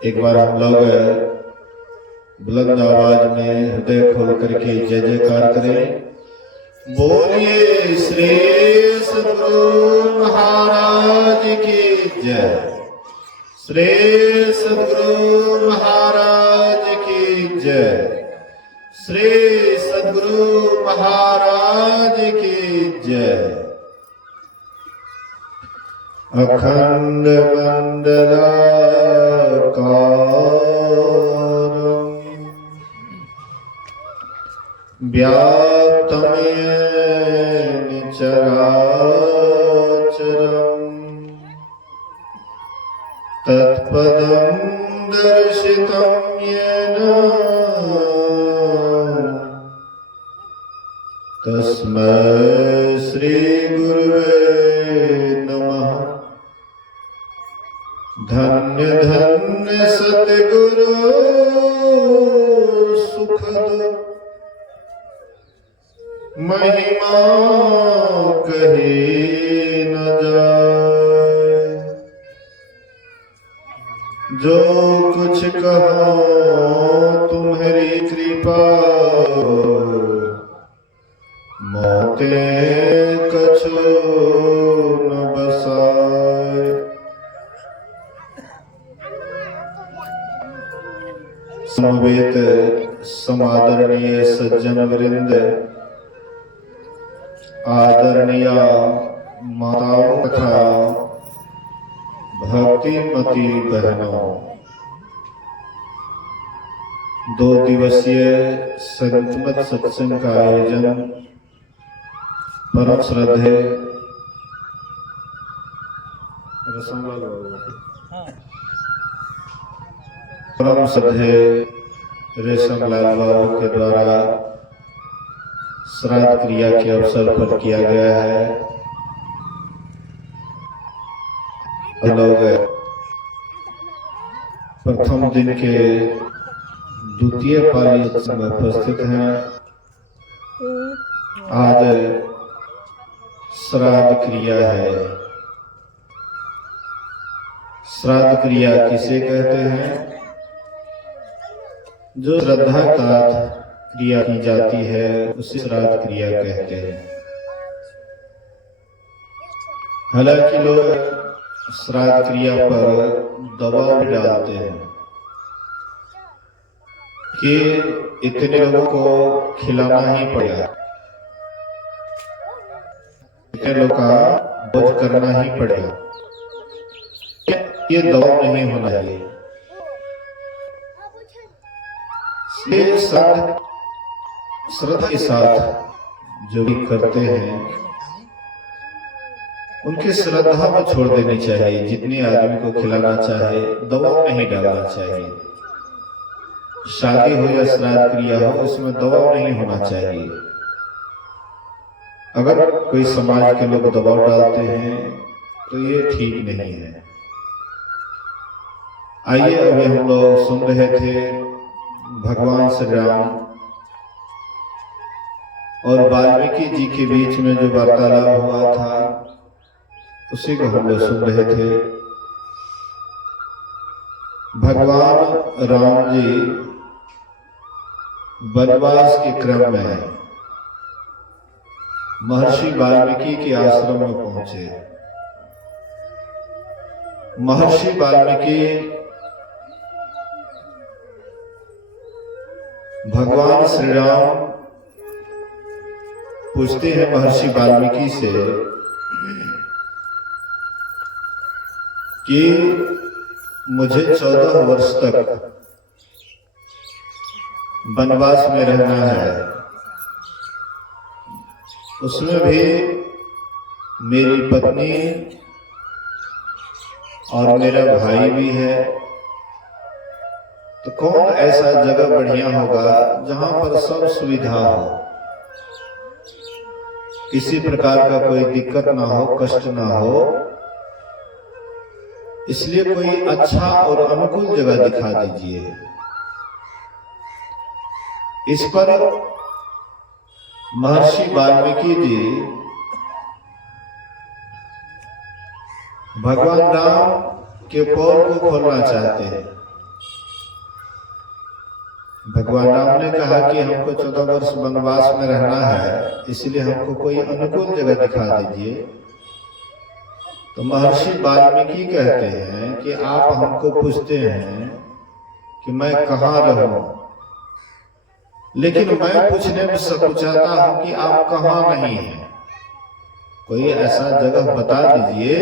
एक बार हम लोग बुलंद आवाज में हृदय खोल करके जय जयकार करें। बोलिए श्री सद्गुरु महाराज की जय। श्री सद्गुरु महाराज की जय। श्री सद्गुरु महाराज की जय। अखंड मंडलाकारं व्याप्तं येन चराचरं तत्पदं दर्शितं येन तस्मै श्री गुरुवे नमः। धन्य धन्य सतगुरु सुखद महिमा कही न जाए। जो कुछ कहो तुम्हारी कृपा मोते कछु न बसाए। समवेत समादरणीय सज्जन वृंद, आदरणीय माताओं तथा भक्तिमती बहनों, 2 दिवसीय संतमत सत्संग का आयोजन परम श्रद्धेय रेशमलाल बाबू के द्वारा श्राद्ध क्रिया के अवसर पर किया गया है। लोग प्रथम दिन के द्वितीय पाली में उपस्थित हैं। आज श्राद्ध क्रिया है। श्राद्ध क्रिया किसे कहते हैं? जो श्रद्धा का क्रिया की जाती है उसे श्राद्ध क्रिया कहते हैं। हालांकि लोग श्राद्ध क्रिया पर दबाव डालते हैं कि इतने लोगों को खिलाना ही पड़ेगा, इतने लोगों का बोझ करना ही पड़ेगा। ये दबाव नहीं होना चाहिए। ये श्रद्धा के साथ जो भी करते हैं उनकी श्रद्धा को छोड़ देनी चाहिए। जितने आदमी को खिलाना चाहे दबाव नहीं डालना चाहिए। शादी हो या श्राद्ध क्रिया हो उसमें दबाव नहीं होना चाहिए। अगर कोई समाज के लोग दबाव डालते हैं तो ये ठीक नहीं है। आइए अभी हम लोग सुन रहे थे भगवान श्री राम और वाल्मीकि जी के बीच में जो वार्तालाप हुआ था उसी को हम लोग सुन रहे थे। भगवान राम जी वनवास के क्रम में महर्षि वाल्मीकि के आश्रम में पहुंचे। महर्षि वाल्मीकि भगवान श्री राम पूछते हैं महर्षि वाल्मीकि से कि मुझे 14 वर्ष तक वनवास में रहना है, उसमें भी मेरी पत्नी और मेरा भाई भी है, तो कौन ऐसा जगह बढ़िया होगा जहां पर सब सुविधा हो, किसी प्रकार का कोई दिक्कत ना हो, कष्ट ना हो। इसलिए कोई अच्छा और अनुकूल जगह दिखा दीजिए। इस पर महर्षि वाल्मीकि जी भगवान राम के पोल को खोलना चाहते हैं। भगवान राम ने कहा कि हमको 14 वर्ष वनवास में रहना है, इसलिए हमको कोई अनुकूल जगह दिखा दीजिए। तो महर्षि वाल्मीकि कहते हैं कि आप हमको पूछते हैं कि मैं कहाँ रहूं, लेकिन मैं पूछने में सकुचाता हूं कि आप कहाँ नहीं हैं। कोई ऐसा जगह बता दीजिए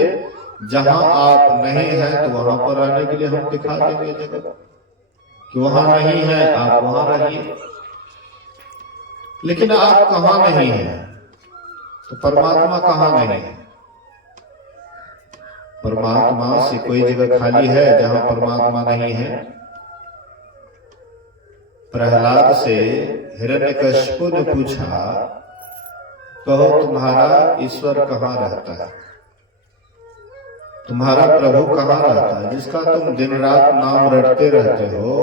जहां आप नहीं हैं, तो वहां पर रहने के लिए हम दिखा देंगे जगह कि वहां नहीं है, आप वहां रहिए। लेकिन आप कहां नहीं हैं, तो परमात्मा कहां नहीं है। परमात्मा से कोई जगह खाली है जहां परमात्मा नहीं है। प्रहलाद से हिरण्यकशिपु ने पूछा, कहो तुम्हारा ईश्वर कहां रहता है, तुम्हारा प्रभु कहां रहता है, जिसका तुम दिन रात नाम रटते रहते हो,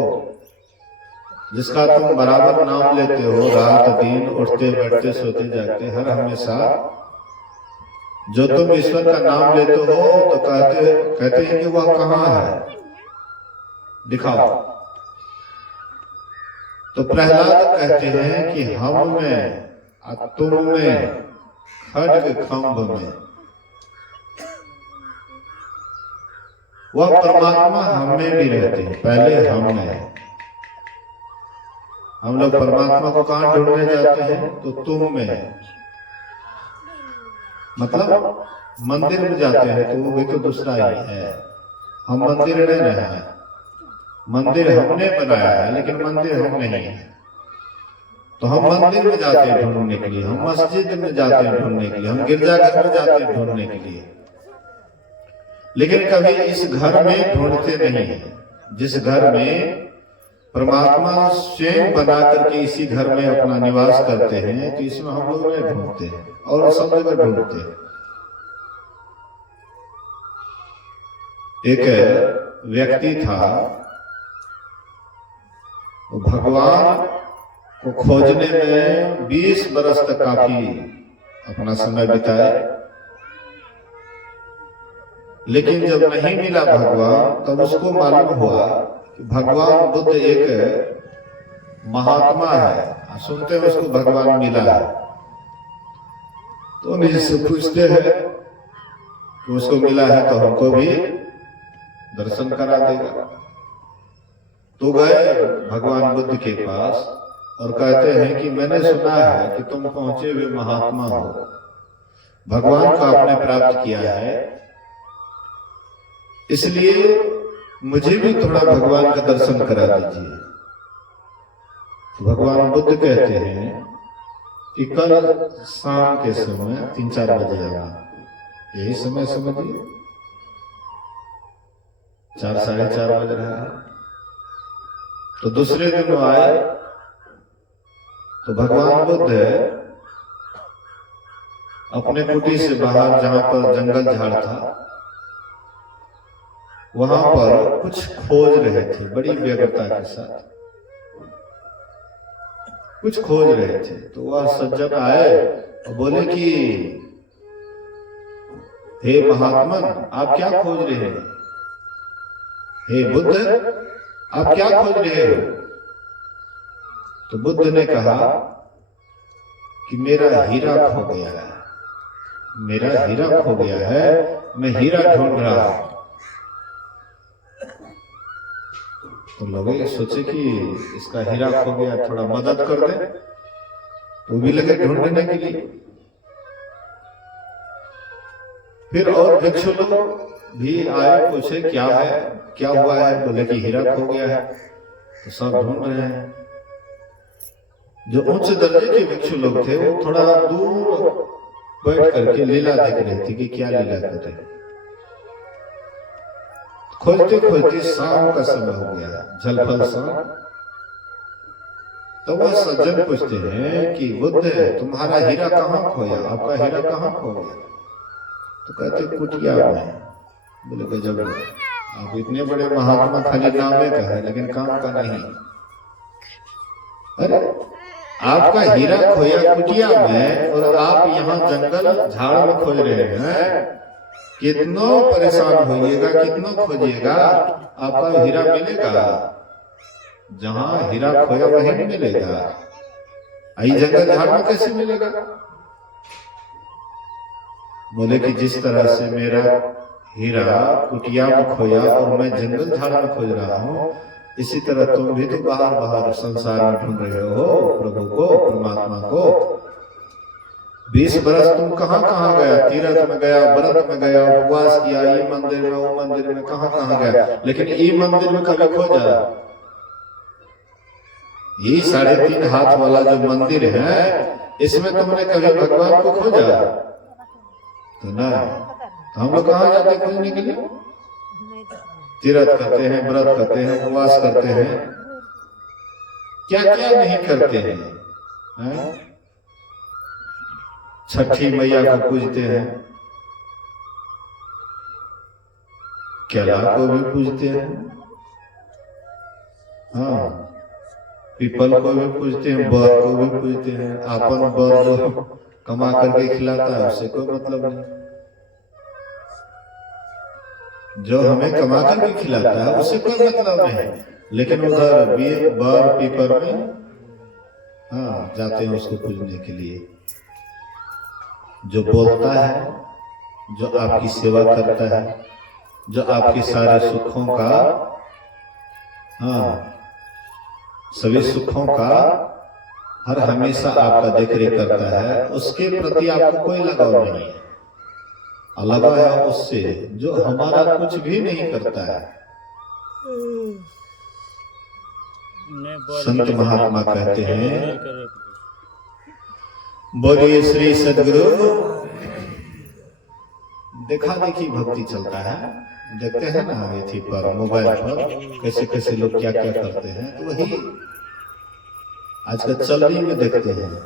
जिसका तुम बराबर नाम लेते हो, रात दिन उठते बैठते सोते जागते हर हमेशा जो तुम ईश्वर का नाम लेते हो, तो कहते हैं कि वह कहां है, दिखाओ। तो प्रहलाद कहते हैं कि हम में, तुम में, खड्ग खंभ में। वह परमात्मा हम में भी रहते हैं। पहले हम लोग परमात्मा को कहां ढूंढने जाते हैं, तो तुम में, मतलब मंदिर में जाते हैं, तो वो भी तो दूसरा ही है। हम मंदिर नहीं है, मंदिर हमने बनाया है, लेकिन मंदिर हम नहीं है। तो हम मंदिर में जाते हैं ढूंढने के लिए, हम मस्जिद में जाते हैं ढूंढने के लिए, हम गिरजाघर में जाते हैं ढूंढने के लिए, लेकिन कभी इस घर में ढूंढते नहीं है। जिस घर में परमात्मा स्वयं बना करके इसी घर में अपना निवास करते हैं, तो इसमें हम लोग नहीं ढूंढते हैं, और सब जगह ढूंढते हैं। एक व्यक्ति था, वो भगवान को खोजने में 20 बरस तक काफी अपना समय बिताए, लेकिन जब नहीं मिला भगवान, तब उसको मालूम हुआ कि भगवान बुद्ध एक महात्मा है। सुनते हैं उसको भगवान मिला है, तो उन्हीं से पूछते हैं कि उसको मिला है तो हमको भी दर्शन करा देगा। तो गए भगवान बुद्ध के पास और कहते हैं कि मैंने सुना है कि तुम पहुंचे हुए महात्मा हो, भगवान को आपने प्राप्त किया है, इसलिए मुझे भी थोड़ा भगवान का दर्शन करा दीजिए। भगवान बुद्ध कहते हैं कि कल शाम के समय 3-4 बजे आना, यही समय समझिए, 4 साढ़े 4 बज रहा है। तो दूसरे दिन वो आए, तो भगवान बुद्ध अपने कुटी से बाहर, जहां पर जंगल झाड़ था, वहां पर कुछ खोज रहे थे, बड़ी व्यग्रता के साथ कुछ खोज रहे थे। तो वह सज्जन आए और बोले कि हे महात्मन, आप क्या खोज रहे हैं? हे बुद्ध, आप क्या खोज रहे हो? तो बुद्ध ने कहा कि मेरा हीरा खो गया है, मेरा हीरा खो गया है, मैं हीरा ढूंढ रहा हूं। तो लोग सोचे कि इसका हीरा खो गया, थोड़ा मदद कर दे, तो भी लगे ढूंढने के लिए। फिर और भिक्षु लोग भी आए, पूछे क्या है, क्या हुआ है? बोले कि हीरा खो गया है। तो सब ढूंढ रहे हैं। जो उच्च दर्जे के भिक्षु लोग थे, वो थोड़ा दूर बैठ करके लीला देख रहे थे कि क्या लीला कर रहे हैं। खोजते खोजते शाम का समय हो गया, झलफल शाम। तो वह सज्जन पूछते हैं कि बुद्ध, तुम्हारा हीरा कहाँ खोया, आपका हीरा कहाँ खो गया? तो कहते कुटिया में। बोले गजब, आप इतने बड़े महात्मा, खाली नामे का है लेकिन काम का नहीं। अरे आपका हीरा खोया कुटिया में, और आप यहाँ जंगल झाड़ में खोज रहे हैं। कितनो परेशान होइएगा, कितनो खोजिएगा, आपका हीरा मिलेगा? जहां हीरा खोया वहीं नहीं मिलेगा। आई जंगल झाड़ में कैसे मिलेगा? बोले कि जिस तरह से मेरा हीरा कुटिया में खोया और मैं जंगल झाड़ में खोज रहा हूं, इसी तरह तुम भी तो बाहर बाहर संसार में ढूंढ रहे हो प्रभु को, परमात्मा को। 20 बरस तुम कहां कहां गया, तीर्थ में गया, व्रत में गया, उपवास किया, ये मंदिर में वो मंदिर में, कहां कहां गया, लेकिन ये मंदिर में कभी खोजा? ये 3.5 हाथ वाला जो मंदिर है, इसमें तुमने कभी भगवान को खोजा? तो ना, तो हम लोग कहां जाते खोजने के लिए? तीर्थ करते हैं, व्रत करते हैं, उपवास करते हैं, क्या क्या नहीं करते हैं, हैं? छठी मैया को पूजते हैं, केला को भी पूजते हैं, हाँ, पीपल को भी पूजते हैं, बर को भी पूजते हैं। आपन बर जो कमा करके खिलाता है उससे कोई मतलब नहीं, जो हमें कमा करके खिलाता है उससे कोई मतलब नहीं। लेकिन उधर बर पीपर में हाँ जाते हैं उसको पूजने के लिए। जो बोलता है, जो आपकी सेवा करता है, जो आपके सारे सुखों का, हाँ सभी सुखों का हर हमेशा आपका देखरेख करता है, उसके प्रति आपको कोई लगाव नहीं है। अलग है उससे जो हमारा कुछ भी नहीं करता है। संत महात्मा कहते हैं, बोलिए श्री सद्गुरु। देखा देखी भक्ति चलता है, देखते हैं ना इसी पर मोबाइल पर कैसे कैसे लोग क्या क्या करते हैं, तो वही आजकल चलनी में देखते हैं ना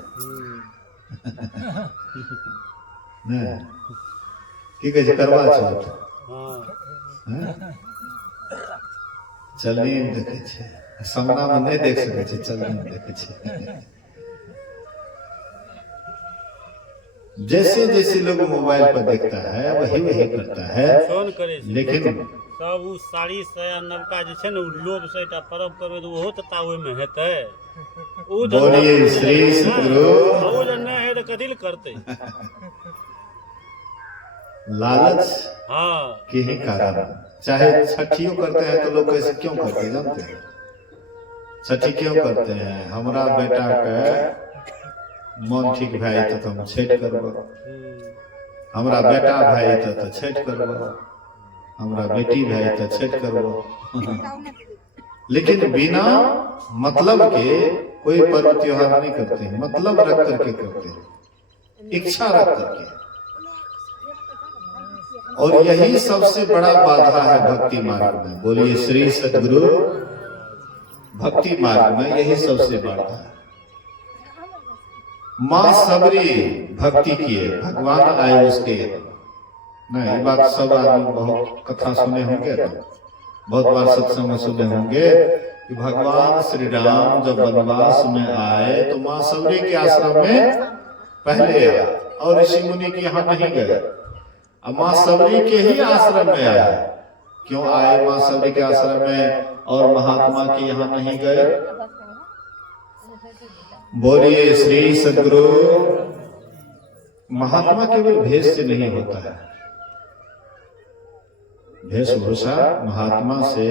कि कैसे करवा चौथ चलनी में देखे छे, सामना में नहीं देख सके छे, चलनी में देखे छे। जैसे जैसे लोग मोबाइल पर देखता है वही वही करता है, लेकिन सब उ साड़ी साया नवका जे छै ने लोभ से एकटा परब करबै त ओहो त ओइ में हेतै। बोलिए श्री सद्गुरु। ओ जे नहीं है त कथि ल करतै? लालच हाँ के ही कारण। चाहे छठियों करते हैं तो लोग कैसे क्यों करते हैं जानते हैं? छठी क्यों करते हैं? हमरा बेटा के मन ठीक भाई तो हम छठ करब, हमरा बेटा भाई तो छठ करब, हमरा बेटी भाई तो छठ करब। लेकिन बिना मतलब के कोई पर्व त्योहार नहीं करते हैं, मतलब रख करके करते हैं, इच्छा रख करके। और यही सबसे बड़ा बाधा है भक्ति मार्ग में। बोलिए श्री सद्गुरु। भक्ति मार्ग में यही सबसे बड़ा है। माँ सबरी भक्ति किए, भगवान आए उसके। नहीं, ये बात सब आदमी बहुत कथा सुने होंगे, बहुत बार सत्संग में सुने होंगे कि भगवान श्री राम जब वनवास में आए तो माँ सबरी के आश्रम में पहले आए और ऋषि मुनि के यहाँ नहीं गए। अब माँ सबरी के ही आश्रम में आए। क्यों आए माँ सबरी के आश्रम में और महात्मा के यहाँ नहीं गए? बोलिए श्री सद्गुरु। महात्मा केवल भेष से नहीं होता है, वेशभूषा महात्मा से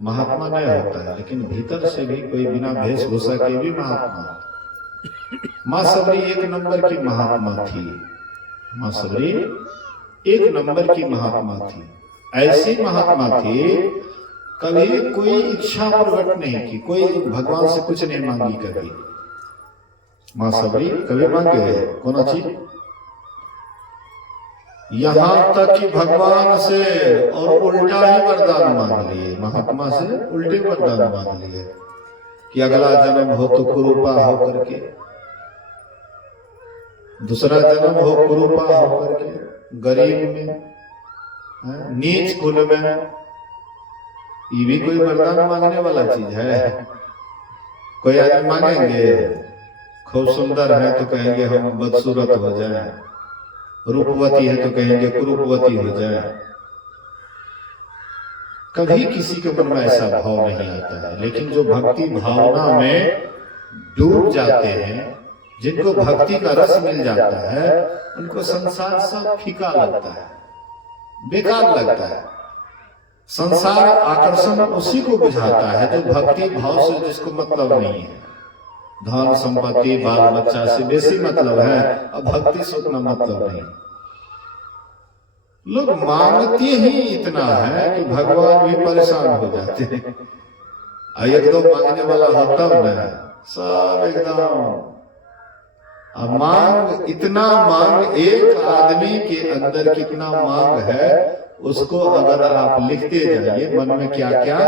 महात्मा नहीं होता है, लेकिन भीतर से भी कोई बिना वेशभूषा के भी महात्मा। माँ सबरी एक नंबर की महात्मा थी। माँ सबरी एक नंबर की महात्मा थी। ऐसी महात्मा थी, कभी कोई इच्छा प्रकट नहीं की, कोई भगवान से कुछ नहीं मांगी कभी। माँ सबरी कभी मांगे कौन चीज? यहाँ तक कि भगवान से और उल्टा ही वरदान मांग लिए। महात्मा से उल्टे वरदान मांग लिए कि अगला जन्म हो तो कुरूपा हो करके, दूसरा जन्म हो कुरूपा हो करके, गरीब में, नीच कुल में। ये भी कोई वरदान मांगने वाला चीज है? कोई आदमी मांगेंगे खूब सुंदर है तो कहेंगे हम बदसूरत हो जाए, रूपवती है तो कहेंगे कुरूपवती हो जाए। कभी किसी के मन में ऐसा भाव नहीं आता है। लेकिन जो भक्ति भावना में डूब जाते हैं, जिनको भक्ति का रस मिल जाता है, उनको संसार सब फीका लगता है, बेकार लगता है। संसार आकर्षण उसी को बुझाता है जो भक्ति भाव से जिसको मतलब नहीं है। धन संपत्ति बाल बच्चा से बेसी मतलब है, अब भक्ति से उतना मतलब नहीं। लोग मांगते ही इतना है कि भगवान भी परेशान हो जाते हैं। एक दो मांगने वाला होता है सब एकदम, अब मांग इतना, मांग एक आदमी के अंदर कितना मांग है उसको अगर आप लिखते जाइए, मन में क्या क्या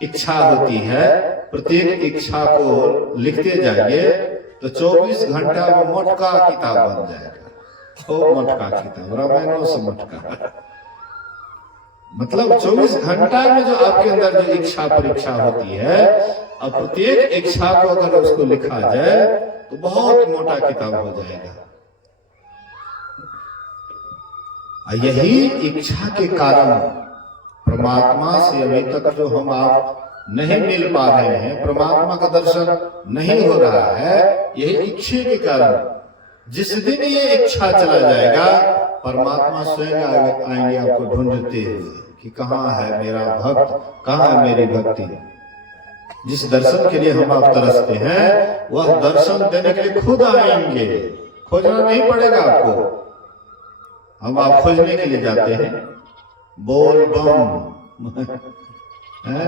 इच्छा होती है, प्रत्येक इच्छा को लिखते जाइए तो 24 घंटा में मोटका किताब बन जाएगा। मोटका किताब, रामायणों से मोटका। मतलब 24 घंटा में जो आपके अंदर जो इच्छा परीक्षा होती है, अब प्रत्येक इच्छा को अगर उसको लिखा जाए तो बहुत मोटा किताब हो जाएगा। यही इच्छा के कारण परमात्मा से अभी तक जो हम आप नहीं मिल पा रहे हैं, परमात्मा का दर्शन नहीं हो रहा है, यही इच्छा के कारण। जिस दिन ये इच्छा चला जाएगा, परमात्मा स्वयं आएंगे आपको ढूंढते हुए कि कहाँ है मेरा भक्त, कहाँ है मेरी भक्ति। जिस दर्शन के लिए हम आप तरसते हैं, वह दर्शन देने के लिए खुद आएंगे, खोजना नहीं पड़ेगा आपको। हम आप खोजने के लिए जाते हैं, बोल बम है,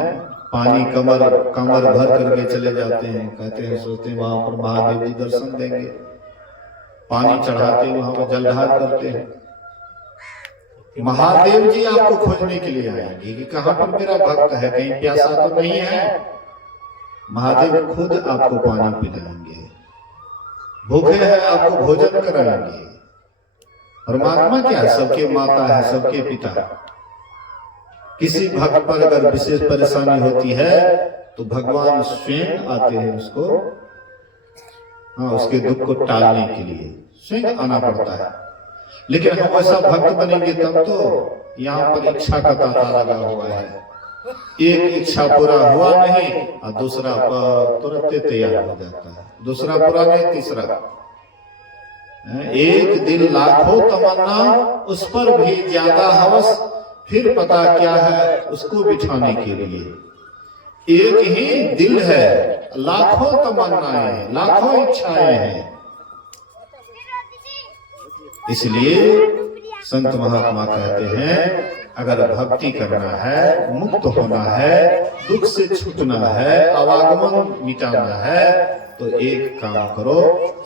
पानी कमर भर करके चले जाते हैं, कहते हैं, सोचते हैं वहां पर महादेव जी दर्शन देंगे, पानी चढ़ाते हैं, वहां पर जलधार करते हैं। महादेव जी आपको खोजने के लिए आएंगे कि कहां पर मेरा भक्त है, कहीं प्यासा तो नहीं है। महादेव खुद आपको पानी पिलाएंगे, भूखे हैं आपको भोजन कराएंगे। परमात्मा क्या है, सबके माता है, सबके पिता है। किसी भक्त पर अगर विशेष परेशानी होती है तो भगवान स्वयं आते हैं उसको, उसके दुख को टालने के लिए स्वयं आना पड़ता है। लेकिन हम ऐसा भक्त बनेंगे तब तो। यहाँ पर इच्छा का तांता लगा हुआ है, एक इच्छा पूरा हुआ नहीं और दूसरा तुरंत तैयार हो जाता है, दूसरा पूरा नहीं, तीसरा। एक दिल लाखों तमन्ना, उस पर भी ज्यादा हवस, फिर पता क्या है उसको बिठाने के लिए। एक ही दिल है, लाखों तमन्नाएं, लाखों इच्छाएं हैं। इसलिए संत महात्मा कहते हैं, अगर भक्ति करना है, मुक्त होना है, दुख से छूटना है, आवागमन मिटाना है, तो एक काम करो,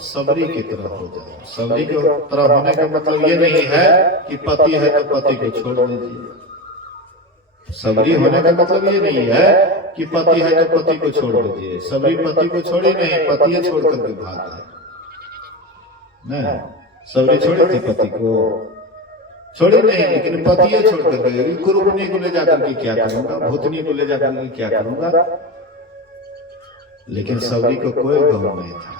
सबरी की तरह हो जाओ। सबरी की तरह होने का मतलब ये नहीं है कि पति है तो पति को छोड़ दीजिए। सबरी होने का मतलब ये नहीं है कि पति है तो पति को छोड़ दीजिए। सबरी पति को छोड़ी नहीं, पति छोड़ करके भाग गए। नहीं, सबरी छोड़ी थी, पति को छोड़ी नहीं, लेकिन पति छोड़ कर गए। कुरुबनी को ले जाकर के क्या करूंगा, भूतनी को ले जाकर के क्या करूंगा। लेकिन सबरी को कोई गम नहीं था,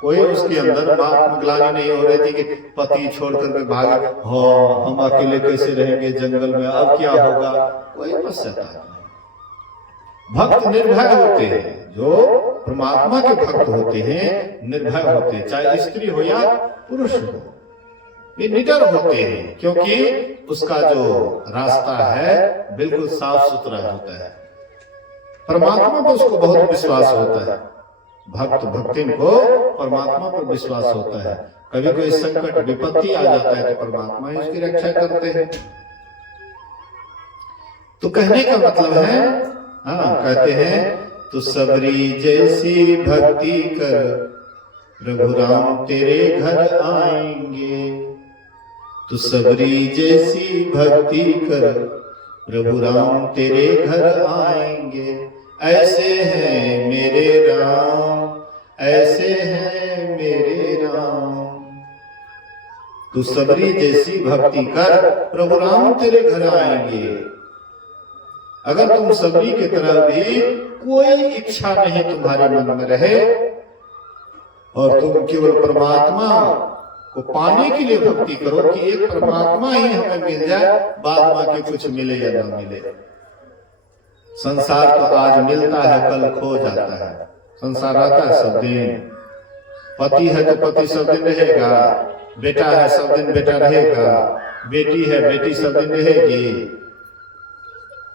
कोई उसके अंदर ग्लानि नहीं हो रही थी कि पति छोड़ करके भाग, हाँ हम अकेले कैसे रहेंगे जंगल में, अब क्या होगा, कोई पश्चाताप नहीं। भक्त निर्भय होते हैं, जो परमात्मा के भक्त होते हैं निर्भय होते हैं, चाहे स्त्री हो या पुरुष हो, ये निडर होते हैं, क्योंकि उसका जो रास्ता है बिल्कुल साफ सुथरा होता है। परमात्मा पर उसको बहुत विश्वास होता है। भक्त भक्तिन को परमात्मा पर विश्वास होता है। कभी कोई संकट विपत्ति आ जाता है तो परमात्मा ही उसकी रक्षा करते हैं। तो कहने का मतलब है, कहते हैं, तो सबरी जैसी भक्ति कर प्रभु राम तेरे घर आएंगे। तो सबरी जैसी भक्ति कर प्रभु राम तेरे घर आएंगे। ऐसे हैं मेरे राम, ऐसे हैं मेरे राम। तू सबरी जैसी भक्ति कर, प्रभु राम तेरे घर आएंगे। अगर तुम सबरी की तरह भी कोई इच्छा नहीं तुम्हारे मन में रहे और तुम केवल परमात्मा को पाने के लिए भक्ति करो कि एक परमात्मा ही हमें मिल जाए, बाद बाकी कुछ मिले या ना मिले। संसार तो आज मिलता है, कल खो जाता है। संसार रहता है सब दिन। पति है तो पति सब दिन रहेगा, बेटा है सब दिन बेटा रहेगा, बेटी है बेटी सब दिन रहेगी।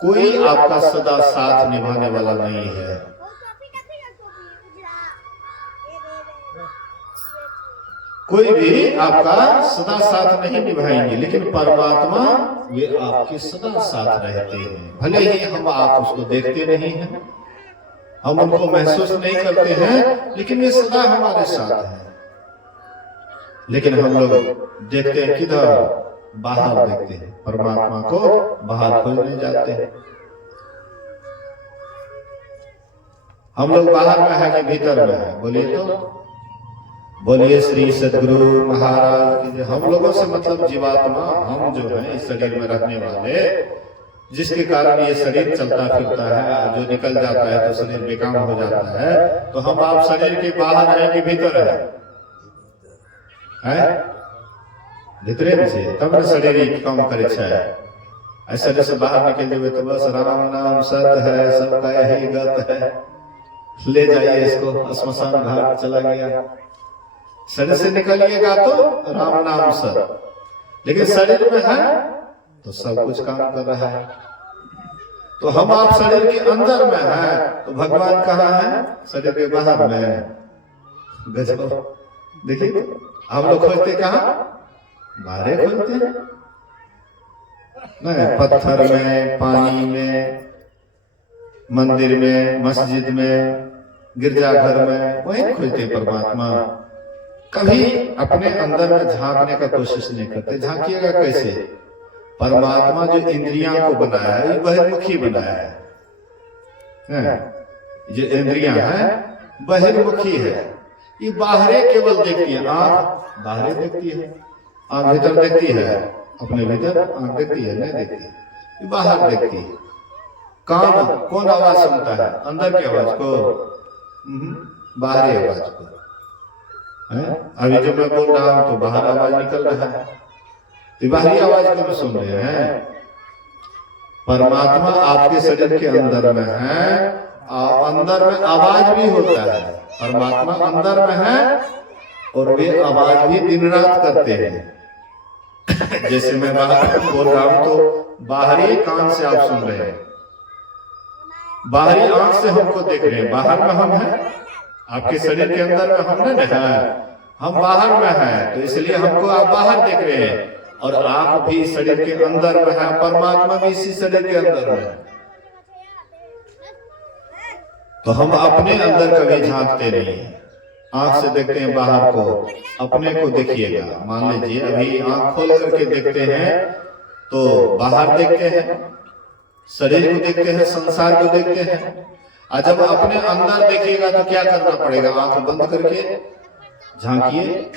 कोई आपका सदा साथ निभाने वाला नहीं है। कोई भी आपका सदा साथ नहीं निभाएंगे, लेकिन परमात्मा वे आपके सदा साथ रहते हैं। भले ही हम आप उसको देखते नहीं हैं, हम उनको महसूस नहीं करते हैं, लेकिन वे सदा हमारे साथ हैं। लेकिन हम लोग देखते हैं किधर? बाहर देखते हैं, परमात्मा को बाहर खोजने जाते हैं। हम लोग बाहर में है कि भीतर में है? बोलिए तो। बोलिए श्री सद्गुरु महाराज की जय। हम लोगों से मतलब जीवात्मा, हम जो है इस शरीर में रहने वाले, जिसके कारण ये शरीर चलता फिरता है, जो निकल जाता है तो शरीर बेकाम हो जाता है। तो हम आप शरीर के बाहर है कि भीतर है? भीतरे से तब शरीर काम करे है। ऐसा जैसे बाहर निकल जाए तो बस राम नाम सत है, सबका यही गत है, ले जाइए इसको, श्मशान घाट चला गया। शरीर से निकलिएगा तो राम नाम सत, लेकिन शरीर में है तो सब कुछ काम कर रहा है। तो हम आप शरीर के अंदर में है, तो भगवान कहाँ है? शरीर के बाहर में। गजब। देखिए हम लोग खोजते कहाँ? बाहर खोजते हैं नहीं, पत्थर में, पानी में, मंदिर में, मस्जिद में, गिरजाघर में, वही खोजते परमात्मा। कभी अपने अंदर में झांकने का कोशिश नहीं करते। झांकिएगा कैसे? परमात्मा जो इंद्रियां को बनाया है, ये बहिर्मुखी बनाया है। जो इंद्रियां हैं बहिर्मुखी है, ये बाहरे केवल देखती है। आंख बाहरे देखती है, आंख भीतर देखती है, अपने भीतर आंख देखती है नहीं देखती, ये बाहर देखती है। कान कौन आवाज सुनता है? अंदर की आवाज को, बाहरी आवाज को। अभी जो मैं बोल रहा हूं तो बाहर आवाज निकल रहा है, तो बाहरी आवाज को भी सुन रहे हैं। परमात्मा आपके शरीर के अंदर में है, अंदर में आवाज भी होता है। परमात्मा अंदर में है और वे आवाज भी दिन रात करते हैं। जैसे मैं बाहर बोल रहा हूं तो बाहरी कान से आप सुन रहे हैं, बाहरी आंख से हमको देख रहे हैं। बाहर में हम हैं, आपके शरीर के अंदर में हम नहीं है, हम बाहर में हैं, तो इसलिए हमको आप बाहर देख रहे हैं। और आप भी शरीर के अंदर में है, परमात्मा भी इसी शरीर के अंदर में है। तो हम अपने अंदर कभी झांकते नहीं है। आंख से देखते हैं बाहर को, अपने को देखिएगा। मान लीजिए अभी आंख खोल करके देखते हैं तो बाहर देखते हैं, शरीर को देखते हैं, संसार को देखते हैं। और जब अपने अंदर देखिएगा तो क्या करना पड़ेगा? आंख बंद करके झांकिए।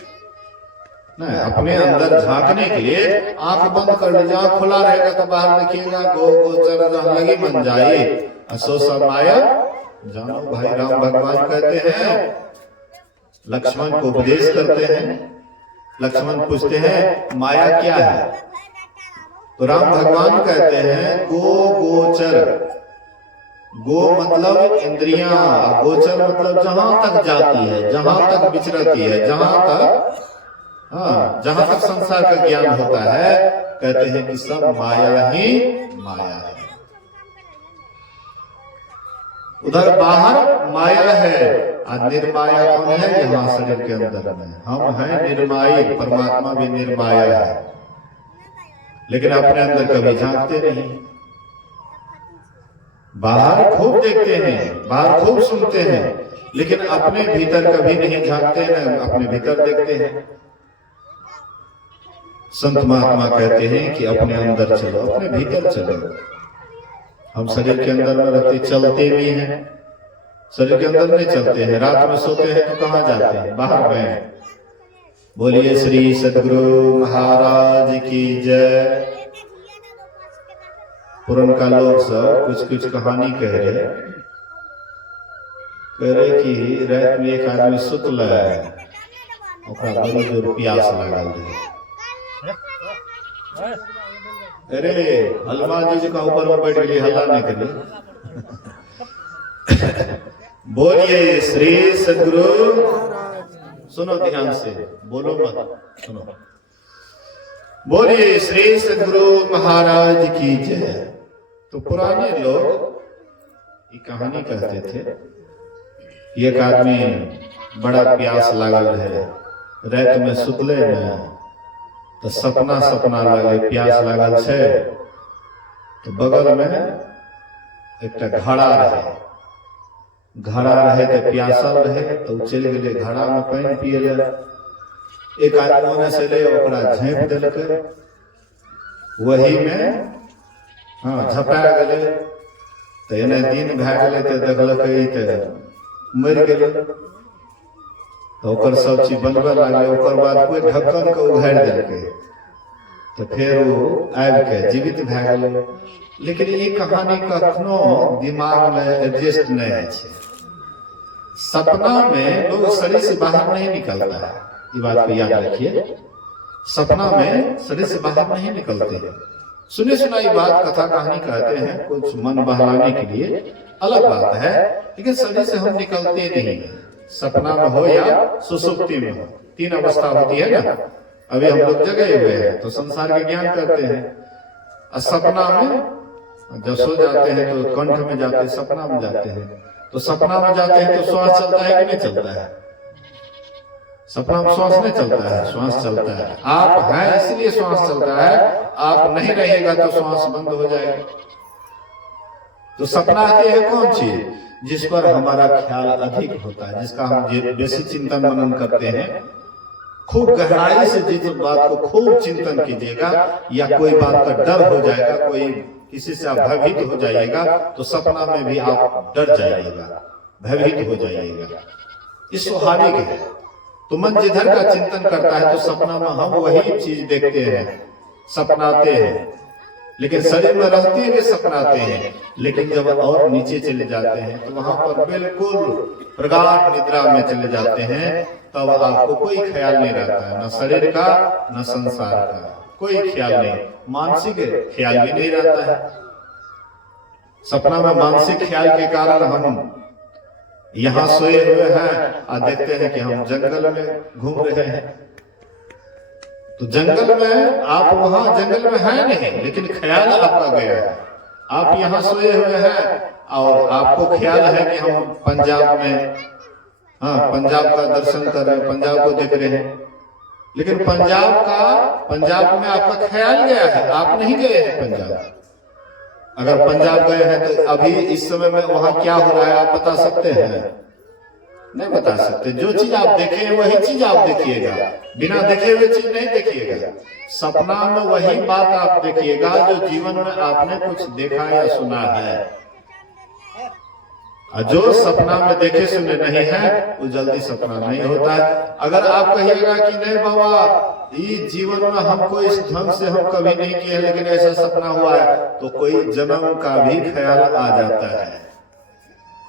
नहीं, अपने अंदर झांकने के लिए आंख बंद कर लीजिए। आंख खुला रहेगा तो बाहर देखिएगा। गो गोचर जहां लगी मन जाए, असो सब माया जानो। भाई राम भगवान कहते हैं, लक्ष्मण को उपदेश करते हैं। लक्ष्मण पूछते हैं माया क्या है? तो राम भगवान कहते हैं गो गोचर। गो मतलब इंद्रियां, गोचर मतलब जहां तक जाती है, जहां तक विचरती है, जहां तक जहां तक संसार का ज्ञान होता है। कहते हैं कि सब माया ही माया है। उधर बाहर माया है और निर्माया कौन है? यहाँ शरीर के अंदर में हम हैं निर्माई, परमात्मा भी निर्माया है। लेकिन अपने अंदर कभी झांकते नहीं। बाहर खूब देखते हैं, बाहर खूब सुनते हैं, लेकिन अपने भीतर कभी नहीं झांकते, न अपने भीतर देखते हैं। संत महात्मा कहते हैं कि अपने अंदर चलो, अपने भीतर चलो। हम शरीर के अंदर में रहते, चलते भी हैं, शरीर के अंदर नहीं चलते हैं। रात में सोते हैं तो कहाँ जाते हैं? बाहर में। बोलिए श्री सद्गुरु महाराज की जय। पुरनका लोग सब कुछ कुछ कहानी कह रहे कि रात में एक आदमी सुतल है, ओकरा बड़ी जोर प्यास लागल रहे। अरे हनुमान जी का ऊपर में बैठ गई, हल्ला नहीं करिए। बोलिए श्री सद्गुरु, सुनो ध्यान से, बोलो मत, सुनो। बोलिए श्री सद्गुरु महाराज की जय। तो पुराने लोग ये कहानी कहते थे, एक आदमी बड़ा प्यास लागल है, रात में सुतले न तो सपना सपना लगे, प्यास लागल छे तो बगल में एक घड़ा रहे, घड़ा रहे तो प्यासल रहे तो चल गए घड़ा में पानी पिए ले। एक आदमी ओने से ले ओकरा झाँप देलकै, वही में हाँ झपा गए तो एने दिन भए गेलै तो देखलकै तो मरि गेलै। तो ओकर सब चीज बनबे लागलै, ओकर बाद कोई ढक्कन के उघाड़ि देलकै तो फिर वो आबि के जीवित भए गेलै। लेकिन ये कहानी कखनो दिमाग में एडजस्ट नहीं है। सपना में लोग शरीर से बाहर नहीं निकलता है, ये बात को याद रखिए। सपना में शरीर से बाहर नहीं निकलते हैं। सुने सुनाई बात कथा कहानी कहते हैं कुछ मन बहलाने के लिए, अलग बात है, लेकिन शरीर से हम निकलते नहीं है। सपना में हो या सुसुप्ति में हो, तीन अवस्था होती है ना। अभी हम लोग जगे हुए हैं तो संसार के ज्ञान करते हैं, और सपना में जब सो जाते हैं तो कंठ में जाते हैं, सपना में जाते हैं। तो सपना में जाते हैं तो श्वास चलता है कि नहीं चलता है? सपना में श्वास नहीं चलता है, श्वास चलता है। आप हैं इसलिए श्वास चलता है, आप नहीं रहिएगा तो श्वास बंद हो जाएगा। तो सपना आती है कौन चीज? जिस पर हमारा ख्याल अधिक होता है, जिसका हम बेसी चिंतन मनन करते हैं। खूब गहराई से जिस बात को खूब चिंतन कीजिएगा, या कोई बात का डर हो जाएगा, कोई किसी से आप भयभीत हो जाइएगा तो सपना में भी आप डर जाइएगा, भयभीत हो जाइएगा। ये स्वाभाविक है। तो मन जिधर का चिंतन करता है तो सपना में हम वही चीज देखते हैं, सपनाते हैं। लेकिन शरीर में रहते हुए सपनाते हैं, लेकिन जब और नीचे चले जाते हैं तो वहां पर बिल्कुल प्रगाढ़ निद्रा में चले जाते हैं, तब आपको कोई ख्याल नहीं रहता है, न शरीर का न संसार का, कोई ख्याल नहीं। मानसिक ख्याल भी नहीं रहता है। सपना में मानसिक ख्याल के कारण हम यहाँ सोए हुए हैं और देखते हैं कि हम जंगल में घूम रहे हैं। तो जंगल में आप वहां जंगल में हैं नहीं, लेकिन ख्याल आपका गया है। आप यहाँ सोए हुए हैं और आपको ख्याल है कि हम पंजाब में, हाँ पंजाब का दर्शन कर रहे हैं, पंजाब को देख रहे हैं। लेकिन पंजाब में आपका ख्याल गया है, आप नहीं गए हैं पंजाब। अगर पंजाब गए हैं तो अभी इस समय में वहां क्या हो रहा है आप बता सकते हैं? नहीं बता सकते। जो चीज आप देखे वही चीज आप देखिएगा, बिना देखे हुए चीज नहीं देखिएगा। सपना में वही बात आप देखिएगा जो जीवन में आपने कुछ देखा या सुना है। और जो सपना में देखे सुने नहीं है वो जल्दी सपना नहीं होता है। अगर आप कहिएगा कि नहीं बाबा ये जीवन में हमको इस ढंग से हम कभी नहीं किए, लेकिन ऐसा सपना हुआ है, तो कोई जन्म का भी ख्याल आ जाता है,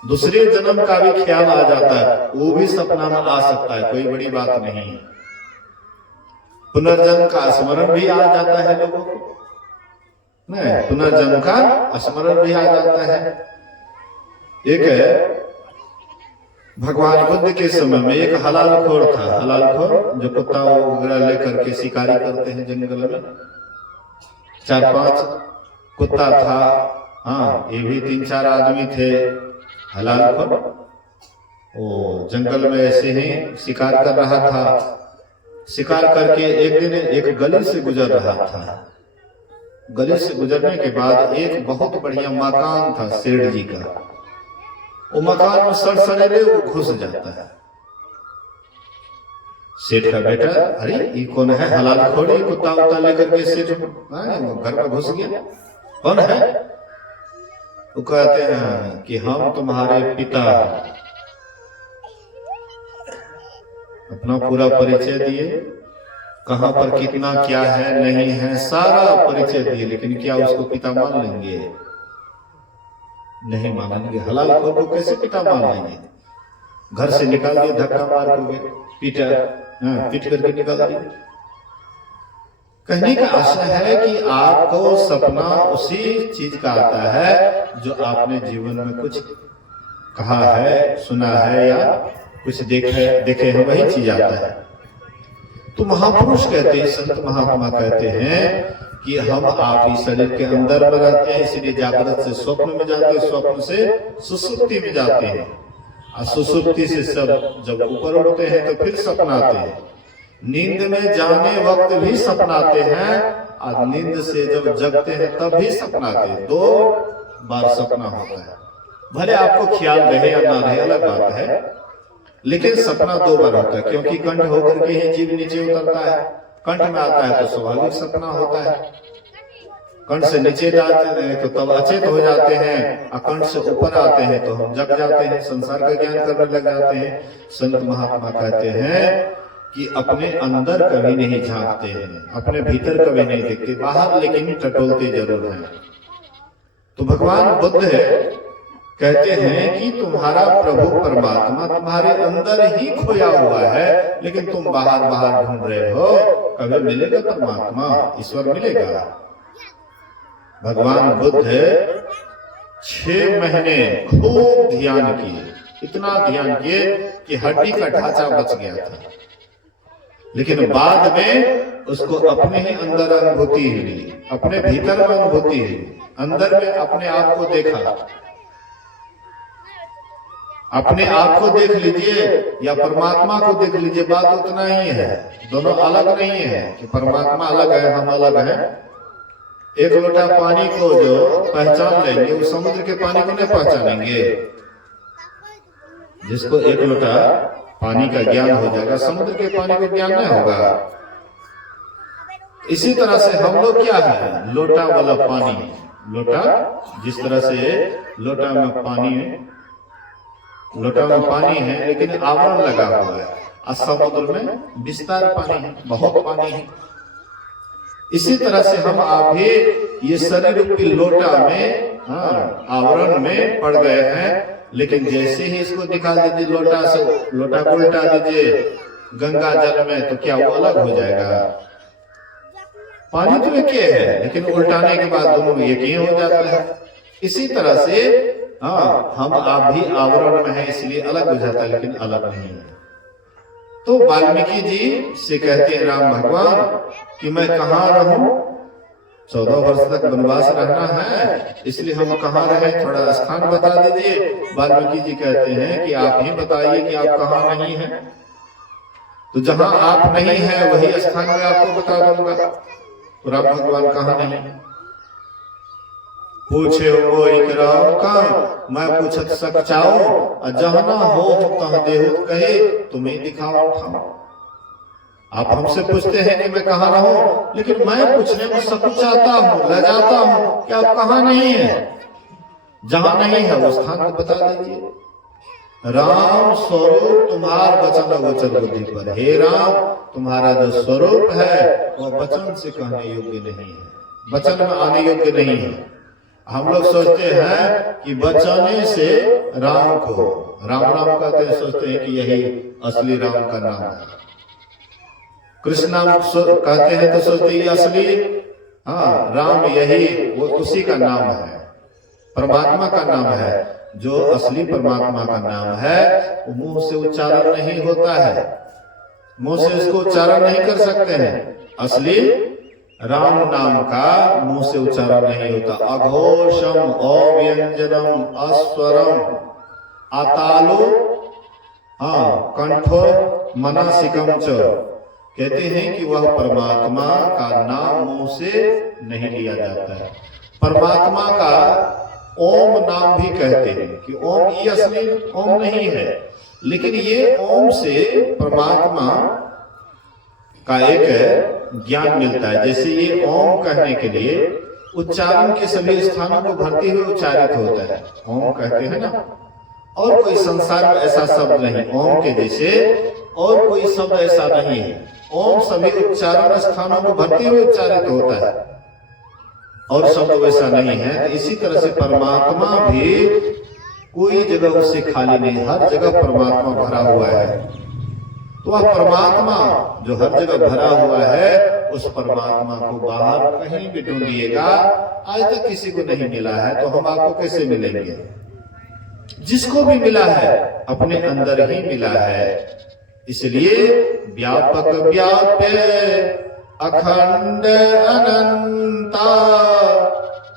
दूसरे जन्म का भी ख्याल आ जाता है, वो भी सपना में आ सकता है, कोई बड़ी बात नहीं है। पुनर्जन्म का स्मरण भी आ जाता है लोगों को, नहीं पुनर्जन्म का स्मरण भी आ जाता है। एक भगवान बुद्ध के समय में एक हलालखोर था, हलालखोर जो कुत्ता वगैरह लेकर के शिकारी करते हैं जंगल में। 4-5 कुत्ता था, हाँ ये भी 3-4 आदमी थे हलालखोर। वो जंगल में ऐसे ही शिकार कर रहा था। शिकार करके एक दिन एक गली से गुजर रहा था। गली से गुजरने के बाद एक बहुत बढ़िया मकान था सेठ जी का। वो मकान में सड़सड़ेले वो घुस जाता है। सेठ का बेटा, अरे ये कौन है? हलालखोर कुत्ता उत्ता लेकर के सेठ घर में घुस गया, कौन है? वो कहते हैं कि हम तुम्हारे पिता। अपना पूरा परिचय दिए, कहां पर कितना क्या है नहीं है सारा परिचय दिए, लेकिन क्या उसको पिता मान लेंगे? नहीं मानेंगे। हलालखोर को कैसे पिता मान लेंगे? घर से निकाल दिए, धक्का मार के पीटा, पीट करके निकाल दिया। कहने का आशय है कि आपको सपना उसी चीज का आता है जो आपने जीवन में कुछ कहा है, सुना है या कुछ देखे हैं, वही चीज आता है। तो महापुरुष कहते हैं, संत महात्मा कहते हैं कि हम आप ही शरीर के अंदर में रहते हैं, इसलिए जागृत से स्वप्न में जाते हैं, स्वप्न से सुसुप्ति में जाते हैं, और सुसुप्ति से सब जब ऊपर उठते हैं तो फिर सपना आते हैं। नींद में जाने वक्त भी सपना आते हैं, और नींद से जब जगते हैं तब भी सपना आते हैं। 2 बार सपना होता है। भले आपको ख्याल रहे या ना रहे अलग बात है, लेकिन सपना 2 बार होता है, क्योंकि कंठ होकर के ही जीव नीचे उतरता है। कंठ में आता है तो स्वाभाविक सपना होता है, कंठ से नीचे जाते हैं तो तब अचेत हो जाते हैं, और कंठ से ऊपर आते हैं तो हम जग जाते हैं, संसार का ज्ञान करने लग जाते हैं। संत महात्मा कहते हैं कि अपने अंदर कभी नहीं झांकते हैं, अपने भीतर कभी नहीं देखते, बाहर लेकिन टटोलते जरूर हैं। तो भगवान बुद्ध कहते हैं कि तुम्हारा प्रभु परमात्मा तुम्हारे अंदर ही खोया हुआ है, लेकिन तुम बाहर बाहर ढूंढ रहे हो। कभी मिलेगा परमात्मा, ईश्वर मिलेगा। भगवान बुद्ध 6 महीने खूब ध्यान किए, इतना ध्यान किए कि हड्डी का ढांचा बच गया था, लेकिन बाद में उसको अपने ही अंदर अनुभूति हुई, अपने भीतर में अनुभूति हुई, अंदर में अपने आप को देखा। अपने आप को देख लीजिए या परमात्मा को देख लीजिए, बात उतना ही है, दोनों अलग नहीं है कि परमात्मा अलग है हम अलग हैं। एक लोटा पानी को जो पहचान लेंगे वो समुद्र के पानी को नहीं पहचानेंगे। जिसको एक लोटा पानी का ज्ञान हो जाएगा, समुद्र के पानी को ज्ञान नहीं होगा। इसी तरह से हम लोग क्या है, लोटा वाला पानी, लोटा जिस तरह से लोटा में पानी है लेकिन आवरण लगा हुआ है, और समुद्र में विस्तार पानी है, बहुत पानी है। इसी तरह से हम आप भी ये शरीर रूपी लोटा में आवरण में पड़ गए हैं, लेकिन जैसे ही इसको दिखा दीजिए लोटा से, लोटा को उल्टा दीजिए गंगा जल में, तो क्या वो अलग हो जाएगा? पानी तो एक ही है, लेकिन उल्टाने के बाद दोनों एक ही हो जाता है। इसी तरह से हम आप भी आवरण में है, इसलिए अलग हो जाता है, लेकिन अलग नहीं है। तो वाल्मीकि जी से कहते हैं राम भगवान कि मैं कहाँ रहूं, 14 वर्ष तक वनवास रहना है, इसलिए हम कहाँ रहे, थोड़ा स्थान बता दीजिए। वाल्मीकि जी कहते हैं कि आप ही बताइए कि आप कहाँ नहीं हैं। तो जहां आप नहीं हैं वही स्थान में आपको बता दूंगा। तो राम भगवान कहाँ नहीं, पूछे हो इकराम का मैं पूछत सक चाओ, जहना हो तह देहो कहे तुम्हें दिखाओ ठाओ। आप हमसे पूछते हैं कि मैं कहाँ रहूं, लेकिन मैं पूछने में सकुचाता हूँ, लजाता हूँ कि आप कहाँ नहीं है। जहां नहीं है वो स्थान को बता दीजिए। राम स्वरूप तुम्हार वचन गोचर बुद्धि पर, हे राम तुम्हारा जो स्वरूप है वह वचन से कहने योग्य नहीं है, वचन में आने योग्य नहीं है। हम लोग सोचते हैं कि बचाने से राम को राम राम कहते हैं, सोचते हैं कि यही असली राम का नाम है। कृष्ण नाम कहते हैं तो सोचते हैं असली राम यही वो उसी का नाम है, परमात्मा का नाम है। जो असली परमात्मा का नाम है वो मुंह से उच्चारण नहीं होता है, मुंह से इसको उच्चारण नहीं कर सकते हैं। असली राम नाम का मुंह से उच्चारण नहीं होता। अघोषम अव्यंजनम अस्वरम अतालो कंठो मनासिकम च, कहते हैं कि वह परमात्मा का नाम मुंह से नहीं लिया जाता है। परमात्मा का ओम नाम भी कहते हैं कि ओम ये असली ओम नहीं है, लेकिन ये ओम से परमात्मा का एक ज्ञान मिलता है। जैसे ये ओम कहने के लिए उच्चारण के सभी स्थानों को भरते हुए उच्चारित होता है, ओम कहते हैं ना। और कोई संसार में ऐसा शब्द नहीं ओम के जैसे, और कोई शब्द ऐसा नहीं है। ओम सभी उच्चारण स्थानों को भरते हुए उच्चारित होता है, और शब्द वैसा नहीं है। तो इसी तरह से परमात्मा भी कोई जगह उससे खाली नहीं, हर जगह परमात्मा भरा हुआ है। तो वह परमात्मा जो हर जगह भरा हुआ है, उस परमात्मा को बाहर कहीं भी ढूंढिएगा, आज तक किसी को नहीं मिला है, तो हम आपको कैसे मिलेंगे? जिसको भी मिला है अपने अंदर ही मिला है। इसलिए व्यापक व्याप्य अखंड अनंता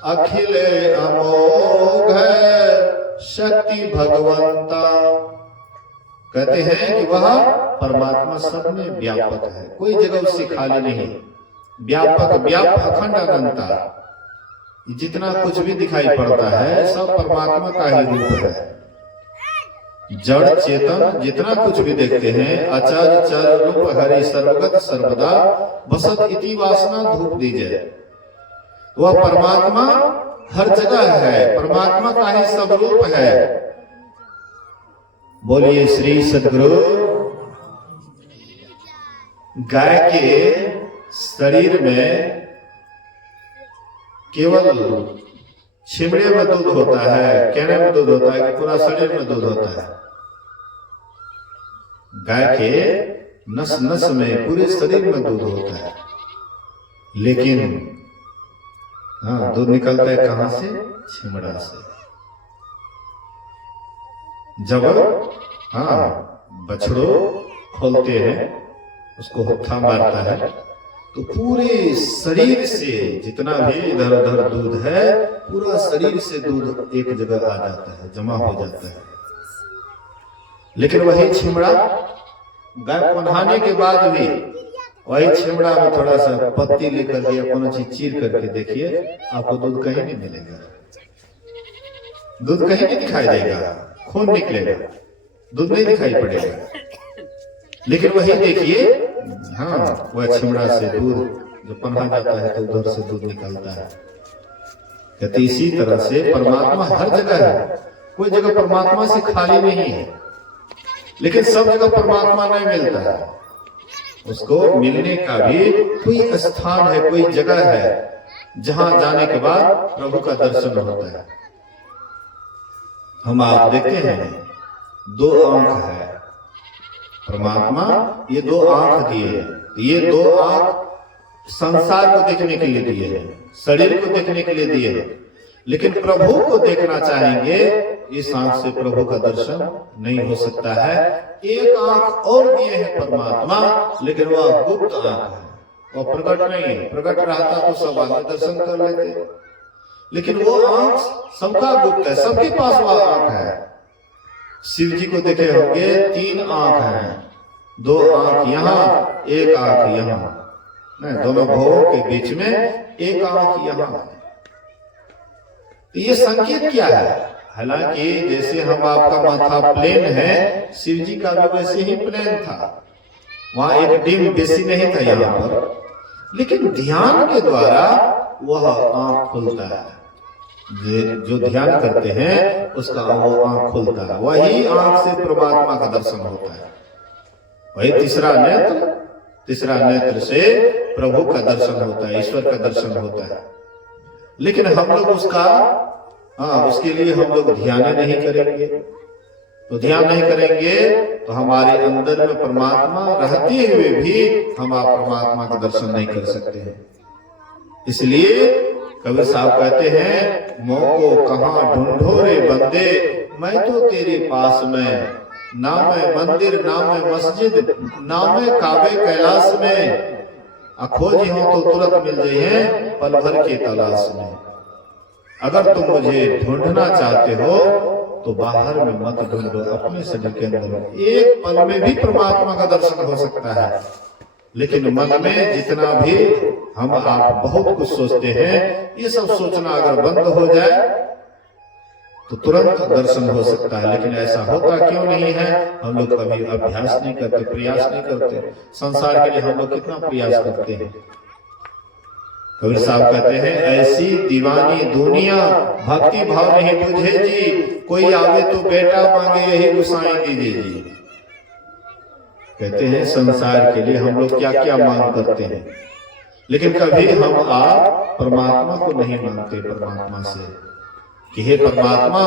अखिल अमोघ शक्ति भगवंता। कहते हैं कि वह परमात्मा सब में व्यापक है, कोई जगह उससे खाली नहीं। व्यापक व्याप अखंड अनंता, जितना कुछ भी दिखाई पड़ता है सब परमात्मा का ही रूप है। जड़ चेतन जितना कुछ भी देखते हैं, अचर चर रूप हरि सर्वगत सर्वदा बसत इति वासना धूप दीजिए। वह परमात्मा हर जगह है, परमात्मा का ही सब रूप है। बोलिए श्री सद्गुरु। गाय के शरीर में केवल छिमड़े में दूध होता है, कहने में दूध होता है कि पूरा शरीर में दूध होता है? गाय के नस नस में पूरे शरीर में दूध होता है, लेकिन हाँ, दूध निकलता है कहां से? छिमड़ा से। जब बछड़ो खोलते हैं, उसको हुक्का मारता है, तो पूरे शरीर से जितना भी इधर उधर दूध है, पूरा शरीर से दूध एक जगह आ जाता है, जमा हो जाता है। लेकिन वही छिमड़ा गाय को नहाने के बाद भी वही छिमड़ा में थोड़ा सा पत्ती लेकर के कोनो चीज चीर करके देखिए, आपको दूध कहीं नहीं मिलेगा, दूध कहीं नहीं दिखाई देगा, खून निकलेगा, दूध नहीं दिखाई पड़ेगा। लेकिन वही देखिए, हाँ, वह छिमड़ा से दूध जो पन्हा जाता है तो उधर से दूध निकलता है। कहते इसी तरह से परमात्मा हर जगह है, कोई जगह परमात्मा से खाली नहीं है। लेकिन सब जगह परमात्मा नहीं मिलता है, उसको मिलने का भी कोई स्थान है, कोई जगह है जहां जाने के बाद प्रभु का दर्शन होता है। हम आप देखते हैं दो आंख है परमात्मा, ये दो आंख दिए हैं, ये दो आंख संसार को देखने के लिए दिए हैं, शरीर को देखने के लिए दिए हैं। लेकिन प्रभु को देखना चाहेंगे, इस आंख से प्रभु का दर्शन नहीं हो सकता है। एक आंख और दिए हैं परमात्मा, लेकिन वह गुप्त आंख है, वह प्रकट नहीं है। प्रकट रहता तो सब आंखें दर्शन कर लेते, लेकिन वो आंख सबका गुप्त है, सबके पास वह आंख है। शिव जी को देखे होंगे, तीन आंख हैं, दो आंख यहाँ, एक आंख यहाँ, दोनों भवों के बीच में एक आंख यहाँ। तो ये संकेत क्या है? हालांकि जैसे हम आपका माथा प्लेन है, शिव जी का भी वैसे ही प्लेन था, वहां एक डिम बेसी नहीं था यहाँ पर, लेकिन ध्यान के द्वारा वह आंख खुलता है। जो ध्यान करते हैं उसका वो आंख खुलता है, वही आंख से परमात्मा का दर्शन होता है। वही तीसरा नेत्र से प्रभु का दर्शन होता है, ईश्वर का दर्शन होता है। लेकिन हम लोग उसके लिए हम लोग ध्यान नहीं करेंगे। तो ध्यान नहीं करेंगे तो हमारे अंदर में परमात्मा रहते हुए भी हम आप परमात्मा का दर्शन नहीं कर सकते हैं। इसलिए कबीर साहब कहते हैं, मोको कहाँ ढूंढो रे बंदे, मैं तो तेरे पास में, ना मैं मंदिर ना मैं मस्जिद ना मैं काबे कैलाश में, खोजी हो तो तुरंत मिल जाइए पल भर के तलाश में। अगर तुम मुझे ढूंढना चाहते हो तो बाहर में मत ढूंढो, अपने शरीर के अंदर। एक पल में भी परमात्मा का दर्शन हो सकता है, लेकिन मन में जितना भी हम आप बहुत कुछ सोचते हैं, ये सब सोचना अगर बंद हो जाए तो तुरंत दर्शन हो सकता है। लेकिन ऐसा होता क्यों नहीं है? हम लोग कभी अभ्यास नहीं करते, प्रयास नहीं करते। संसार के लिए हम लोग कितना प्रयास करते हैं। कबीर साहब कहते हैं, ऐसी दीवानी दुनिया भक्ति भाव नहीं बुझे जी, कोई आवे तो बेटा मांगे यही गुसाई दीजिए जी। कहते हैं संसार के लिए हम लोग क्या क्या मांग करते हैं, लेकिन कभी हम आप परमात्मा को नहीं मांगते। परमात्मा से कि हे परमात्मा,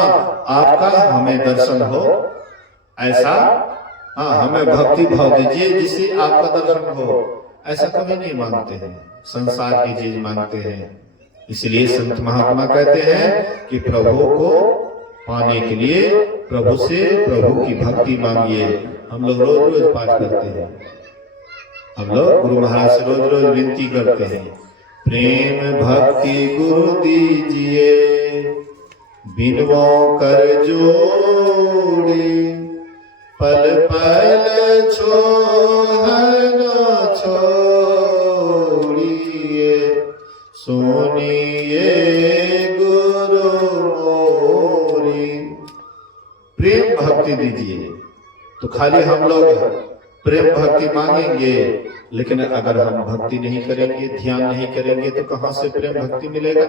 आपका हमें दर्शन हो, ऐसा हाँ हमें भक्ति भाव दीजिए जिससे आपका दर्शन हो, ऐसा कभी नहीं मांगते हैं, संसार की चीज मांगते हैं। इसलिए संत महात्मा कहते हैं कि प्रभु को पाने के लिए प्रभु से प्रभु की भक्ति मांगिए। हम लोग रोज रोज पाठ करते हैं, हम लोग गुरु महाराज से रोज रोज विनती करते हैं, प्रेम भक्ति गुरु दीजिए, बिनवो कर जोड़े, पल पल छोड़न छोड़िए, सुनिए गुरु मोरी। प्रेम भक्ति दीजिए। तो खाली हम लोग प्रेम भक्ति मांगेंगे, लेकिन अगर हम भक्ति नहीं करेंगे, ध्यान नहीं करेंगे, तो कहां से प्रेम भक्ति मिलेगा?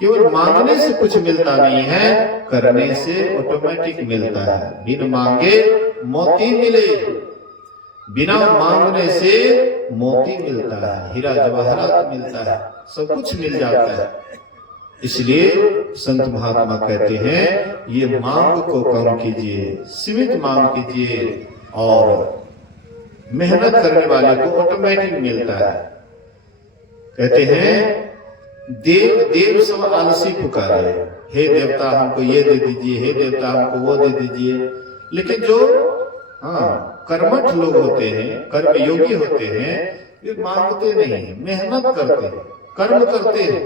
केवल मांगने से कुछ मिलता नहीं है, करने से ऑटोमेटिक मिलता है। बिन मांगे मोती मिले, बिना मांगने से मोती मिलता है, हीरा जवाहरात मिलता है, सब कुछ मिल जाता है। इसलिए संत महात्मा कहते हैं ये मांग को कम कीजिए, सीमित मांग कीजिए, और मेहनत करने वाले को ऑटोमेटिक मिलता है। कहते हैं देव देव सब आलसी पुकारे, हे देवता हमको ये दे दीजिए, हे देवता हमको वो दे दीजिए। लेकिन जो कर्मठ लोग होते हैं, कर्म योगी होते हैं, वे मांगते नहीं, मेहनत करते हैं, कर्म करते हैं।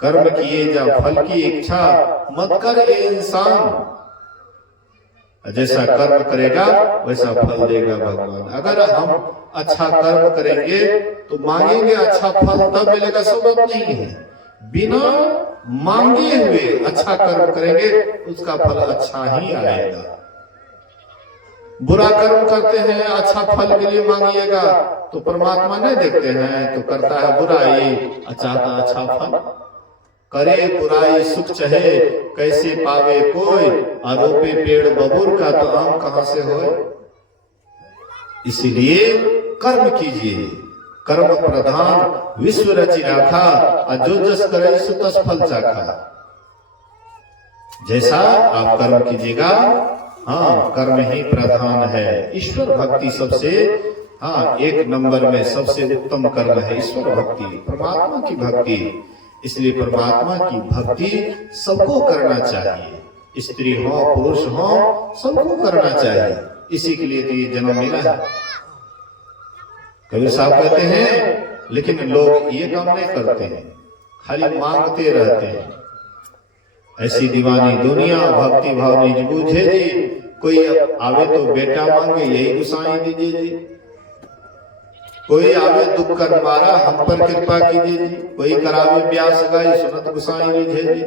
कर्म किए जा फल की इच्छा मत कर ये इंसान, जैसा कर्म करेगा वैसा फल देगा भगवान। अगर हम अच्छा कर्म करेंगे तो मांगेंगे अच्छा फल तब मिलेगा, सब बात नहीं है। बिना मांगे हुए अच्छा कर्म करेंगे उसका फल अच्छा ही आएगा। बुरा कर्म करते हैं, अच्छा फल के लिए मांगिएगा तो परमात्मा नहीं देखते हैं, तो करता है बुराई, चाहता अच्छा फल। करे बुराई सुख चहे, कैसे पावे कोई, आरोपे पेड़ बबूर का तो आम कहां से होए। इसीलिए कर्म कीजिए, कर्म प्रधान विश्व रचि राखा, और जो जस करे सो तस फल चाखा। जैसा आप कर्म कीजिएगा, हाँ कर्म ही प्रधान है। ईश्वर भक्ति सबसे एक नंबर में सबसे उत्तम कर्म है ईश्वर भक्ति, परमात्मा की भक्ति। इसलिए परमात्मा की भक्ति सबको करना चाहिए, स्त्री हो पुरुष हो सबको करना चाहिए। इसी के लिए तो ये जन्म मिला है। कबीर साहब कहते हैं लेकिन लोग ये काम नहीं करते हैं, खाली मांगते रहते हैं। ऐसी दीवानी दुनिया भक्ति भाव निज बूझे जी, कोई आवे तो बेटा मांगे यही गुसाई दीजिए जी, कोई आवे दुख कर मारा हम पर कृपा कीजिए जी, कोई करावे ब्याह सगाई सुनत गुसाई लीजिए जी,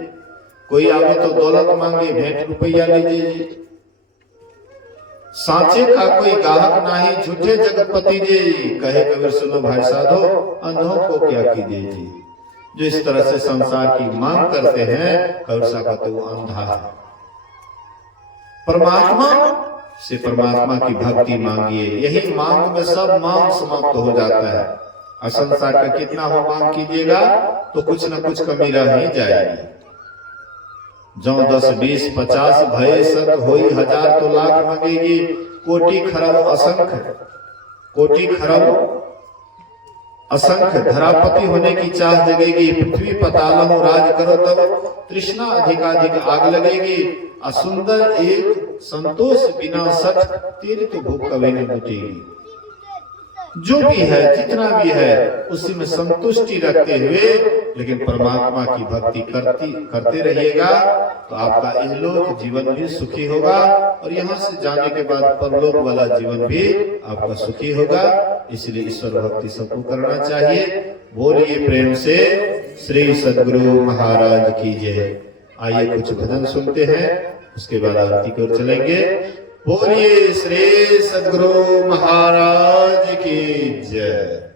कोई आवे तो दौलत मांगे भेंट रुपया लीजिए जी। सांचे का कोई गाहक नाही, झूठे जगतपति जी, कहे कबीर सुनो भाई साधो, अंधों को क्या कीजिए जी। जो इस तरह से संसार की मांग करते हैं, कबीर साहब कहते वो अंधा है। परमात्मा से परमात्मा की भक्ति मांगिए, यही मांग में सब मांग समाप्त हो जाता है। और संसार का कितना हो मांग कीजिएगा तो कुछ न कुछ कमी रह ही जाएगी। जो 10 20 50 भय सत होई, 1000 तो लाख मांगेगी, कोटि खरब असंख्य, कोटि खरब असंख्य धरापति होने की चाह जगेगी। पृथ्वी पताल राज करो तब तृष्णा अधिकाधिक आग लगेगी। असुंदर एक संतोष बिना सठ, तेरी तो भूख कभी नहीं बुझेगी। जो भी है जितना भी है उसी में संतुष्टि रखते हुए लेकिन परमात्मा की भक्ति करते रहिएगा तो आपका इहलोक जीवन भी सुखी होगा, और यहाँ से जाने के बाद परलोक वाला जीवन भी आपका सुखी होगा। इसलिए ईश्वर भक्ति सबको करना चाहिए। बोलिए प्रेम से श्री सद्गुरु महाराज की जय। आइए कुछ भजन सुनते हैं, उसके बाद आरती की ओर चलेंगे। बोलिए श्री सद्गुरु महाराज की जय।